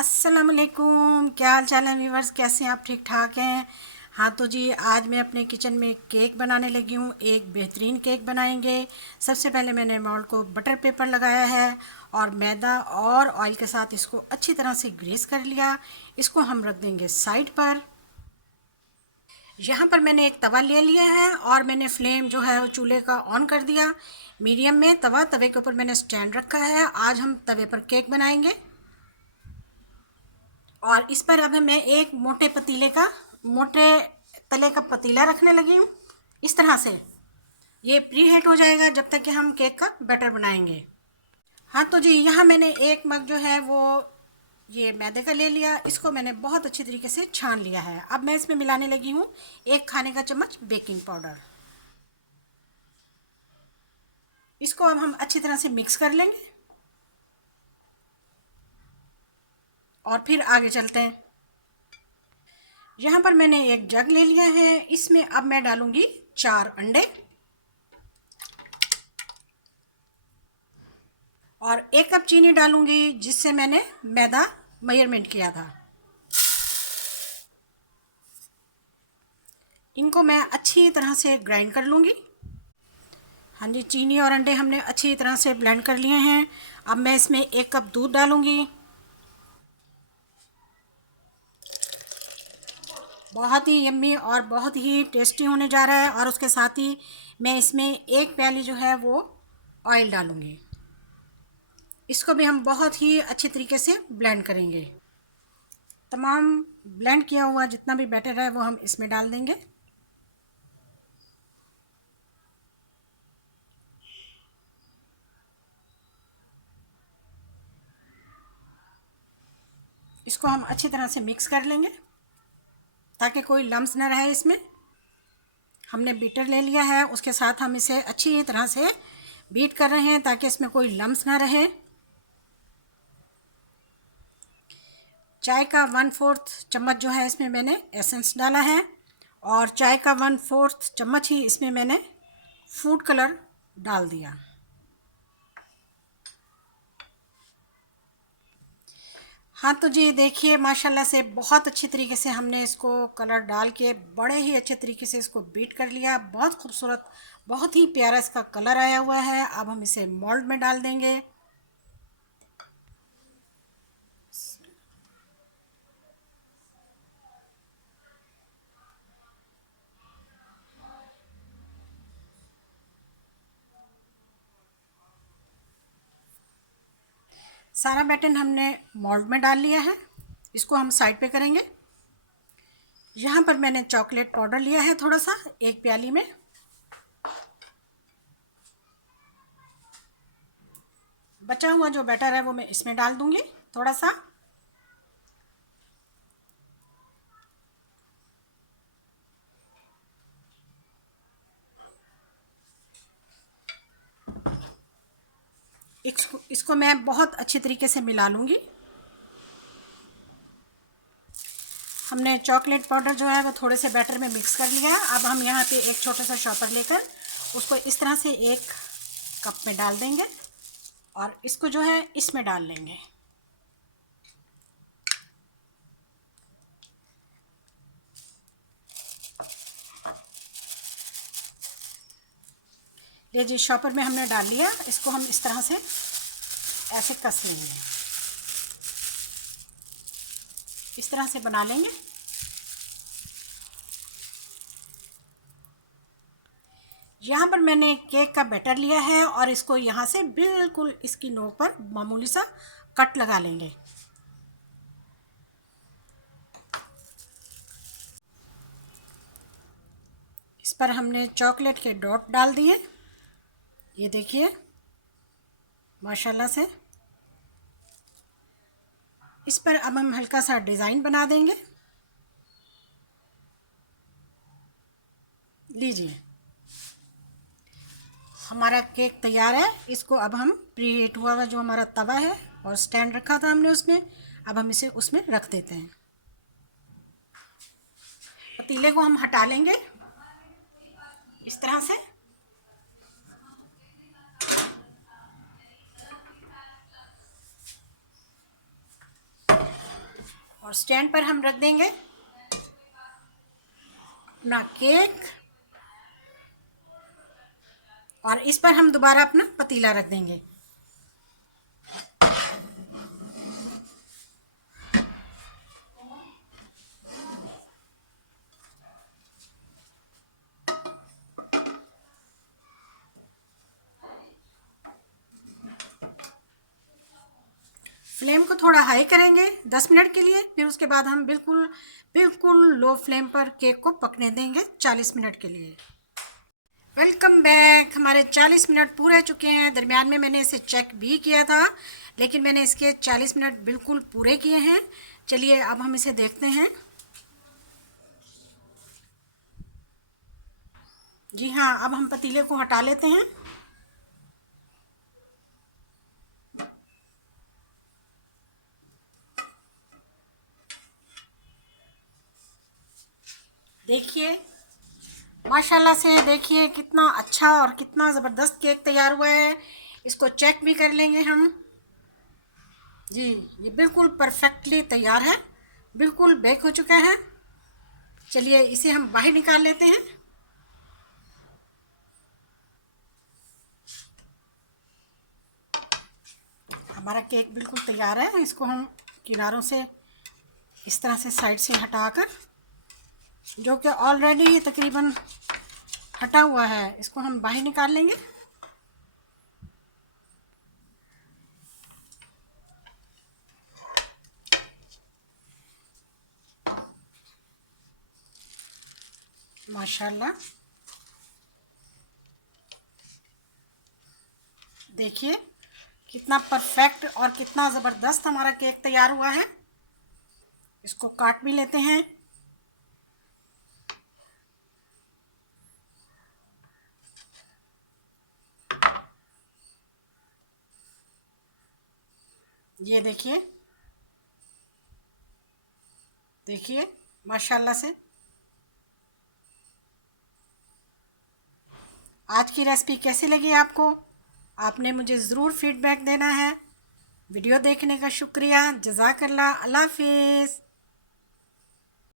अस्सलामुअलैकुम, क्या हाल चाल है व्यूवर्स। कैसे हैं आप? ठीक ठाक हैं? हाँ तो जी, आज मैं अपने किचन में केक बनाने लगी हूँ। एक बेहतरीन केक बनाएंगे। सबसे पहले मैंने मोल्ड को बटर पेपर लगाया है और मैदा और ऑयल के साथ इसको अच्छी तरह से ग्रीस कर लिया। इसको हम रख देंगे साइड पर। यहाँ पर मैंने एक तवा ले लिया है और मैंने फ्लेम जो है वो चूल्हे का ऑन कर दिया। मीडियम में तवे के ऊपर मैंने स्टैंड रखा है। आज हम तवे पर केक बनाएंगे और इस पर अब मैं एक मोटे तले का पतीला रखने लगी हूँ। इस तरह से ये प्री हीट हो जाएगा जब तक कि हम केक का बैटर बनाएंगे। हाँ तो जी, यहाँ मैंने एक मग जो है वो ये मैदे का ले लिया। इसको मैंने बहुत अच्छी तरीके से छान लिया है। अब मैं इसमें मिलाने लगी हूँ 1 खाने का चम्मच बेकिंग पाउडर। इसको अब हम अच्छी तरह से मिक्स कर लेंगे और फिर आगे चलते हैं। यहाँ पर मैंने एक जग ले लिया है। इसमें अब मैं डालूंगी 4 अंडे और 1 कप चीनी डालूंगी, जिससे मैंने मैदा मेजरमेंट किया था। इनको मैं अच्छी तरह से ग्राइंड कर लूँगी। हाँ जी, चीनी और अंडे हमने अच्छी तरह से ब्लेंड कर लिए हैं। अब मैं इसमें 1 कप दूध डालूँगी। बहुत ही यम्मी और बहुत ही टेस्टी होने जा रहा है। और उसके साथ ही मैं इसमें 1 प्याली जो है वो ऑयल डालूँगी। इसको भी हम बहुत ही अच्छी तरीके से ब्लेंड करेंगे। तमाम ब्लेंड किया हुआ जितना भी बैटर है वो हम इसमें डाल देंगे। इसको हम अच्छी तरह से मिक्स कर लेंगे ताकि कोई लम्स ना रहे इसमें। हमने बीटर ले लिया है, उसके साथ हम इसे अच्छी तरह से बीट कर रहे हैं ताकि इसमें कोई लम्स ना रहे। चाय का 1/4 चम्मच जो है इसमें मैंने एसेंस डाला है और चाय का 1/4 चम्मच ही इसमें मैंने फूड कलर डाल दिया। हाँ तो जी देखिए, माशाल्लाह से बहुत अच्छी तरीके से हमने इसको कलर डाल के बड़े ही अच्छे तरीके से इसको बीट कर लिया। बहुत खूबसूरत, बहुत ही प्यारा इसका कलर आया हुआ है। अब हम इसे मोल्ड में डाल देंगे। सारा बैटर हमने मोल्ड में डाल लिया है। इसको हम साइड पे करेंगे। यहाँ पर मैंने चॉकलेट पाउडर लिया है थोड़ा सा, 1 प्याली में। बचा हुआ जो बैटर है वो मैं इसमें डाल दूंगी थोड़ा सा। इसको मैं बहुत अच्छी तरीके से मिला लूँगी। हमने चॉकलेट पाउडर जो है वो थोड़े से बैटर में मिक्स कर लिया है। अब हम यहाँ पे एक छोटा सा शॉपर लेकर उसको इस तरह से 1 कप में डाल देंगे और इसको जो है इसमें डाल लेंगे। ले जी, शॉपर में हमने डाल लिया। इसको हम इस तरह से ऐसे कस लेंगे, इस तरह से बना लेंगे। यहाँ पर मैंने केक का बैटर लिया है और इसको यहाँ से बिल्कुल इसकी नोक पर मामूली सा कट लगा लेंगे। इस पर हमने चॉकलेट के डॉट डाल दिए। ये देखिए माशाल्लाह से। इस पर अब हम हल्का सा डिज़ाइन बना देंगे। लीजिए, हमारा केक तैयार है। इसको अब हम प्री हीट हुआ जो हमारा तवा है और स्टैंड रखा था हमने उसमें, अब हम इसे उसमें रख देते हैं। पतीले को हम हटा लेंगे इस तरह से। और स्टैंड पर हम रख देंगे अपना केक और इस पर हम दोबारा अपना पतीला रख देंगे। फ्लेम को थोड़ा हाई करेंगे 10 मिनट के लिए, फिर उसके बाद हम बिल्कुल बिल्कुल लो फ्लेम पर केक को पकने देंगे 40 मिनट के लिए। Welcome back. हमारे 40 मिनट पूरे हो चुके हैं। दरमियान में मैंने इसे चेक भी किया था, लेकिन मैंने इसके 40 मिनट बिल्कुल पूरे किए हैं। चलिए अब हम इसे देखते हैं। जी हाँ, अब हम पतीले को हटा लेते हैं। देखिए माशाल्लाह से, देखिए कितना अच्छा और कितना ज़बरदस्त केक तैयार हुआ है। इसको चेक भी कर लेंगे हम। जी, ये बिल्कुल परफेक्टली तैयार है, बिल्कुल बेक हो चुका है। चलिए इसे हम बाहर निकाल लेते हैं। हमारा केक बिल्कुल तैयार है। इसको हम किनारों से इस तरह से साइड से हटाकर, जो कि ऑलरेडी तकरीबन हटा हुआ है, इसको हम बाहर निकाल लेंगे। माशाल्लाह, देखिए कितना परफेक्ट और कितना ज़बरदस्त हमारा केक तैयार हुआ है। इसको काट भी लेते हैं। ये देखिए, देखिए माशाल्लाह से। आज की रेसिपी कैसी लगी आपको? आपने मुझे ज़रूर फीडबैक देना है। वीडियो देखने का शुक्रिया। जज़ाकल्लाह। अल्लाह हाफिज़।